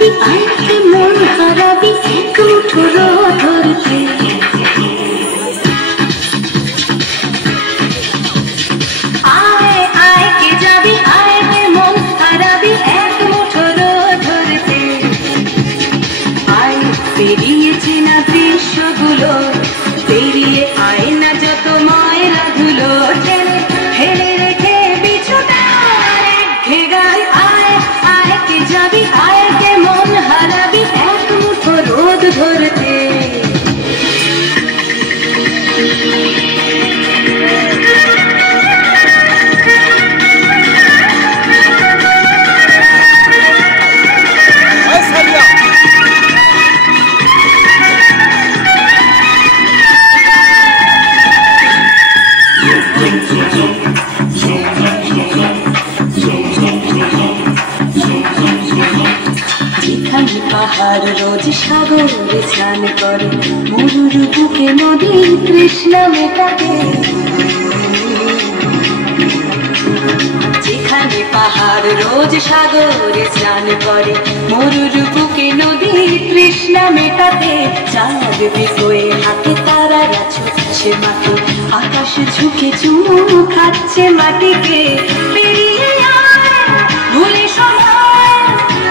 যাবি আয়কে মন হারাবি এক মুঠো ধরতে আয় আয়কে যাবি আয়কে মন হারাবি এক মুঠো ধরতে আয় পেরিয়েছে না দৃশ্যগুলো পেরিয়ে আয় না যত ময়লা ধুলো ঠেলে ঠেলে রেখে পিছুটা রেখে গায় আয় আয়কে যাবি আয়কে মন হারাবি এক মুঠো রোদ ধরতে যেখানে পাহাড় রোজ সাগরে স্নান করে মরুর বুকে নদী তৃষ্ণা মেটাতে যেখানে পাহাড় রোজ সাগরে স্নান করে মরুর বুকে নদী তৃষ্ণা মেটাতে চাঁদ বিকোয়ে হাতে তারারা ছুটছে মাটি আকাশ ঝুঁকে চুমু খাচ্ছে মাটিকে পেরিয়ে ভুলে সময়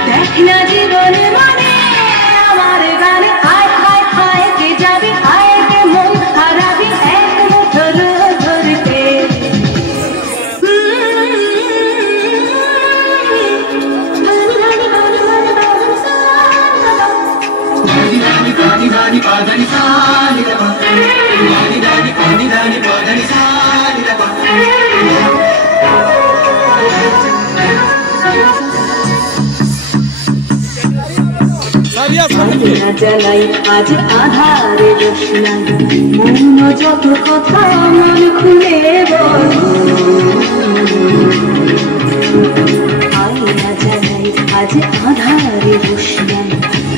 দেখ না জীবন মানে আমার গানে আয় আয় আয়কে যাবি আয়কে মন হারাবি এক মুঠো ধরতে জ্বালাই আজ আধারে রোশনাই মৌন যত কথা মন খুলে বল আয়না জ্বালাই আজ আধারে রোশনাই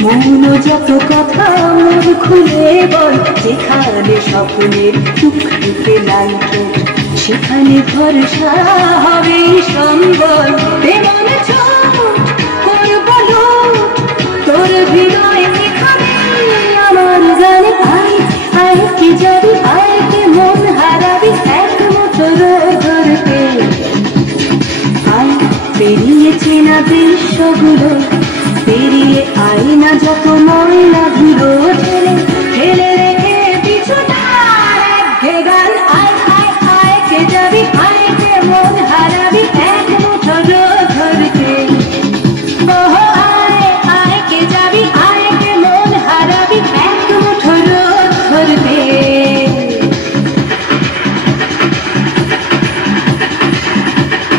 মৌন যত কথা মন খুলে বল যেখানে স্বপ্নের টুকরো লাইট সেখানে ভরসা হবে সম্বল এমন ছোট করবো তোর হৃদয় এখানে আমার জানে আয় আয়কে যাবি আয়কে মন হারাবি এক মুঠো ধরতে আয় পেরিয়েছে না দৃশ্যগুলো পেরিয়ে আয় না যত ময়লা ধুলো ঠেলে ঠেলে রেখে পিছুটা রেখে গান আয়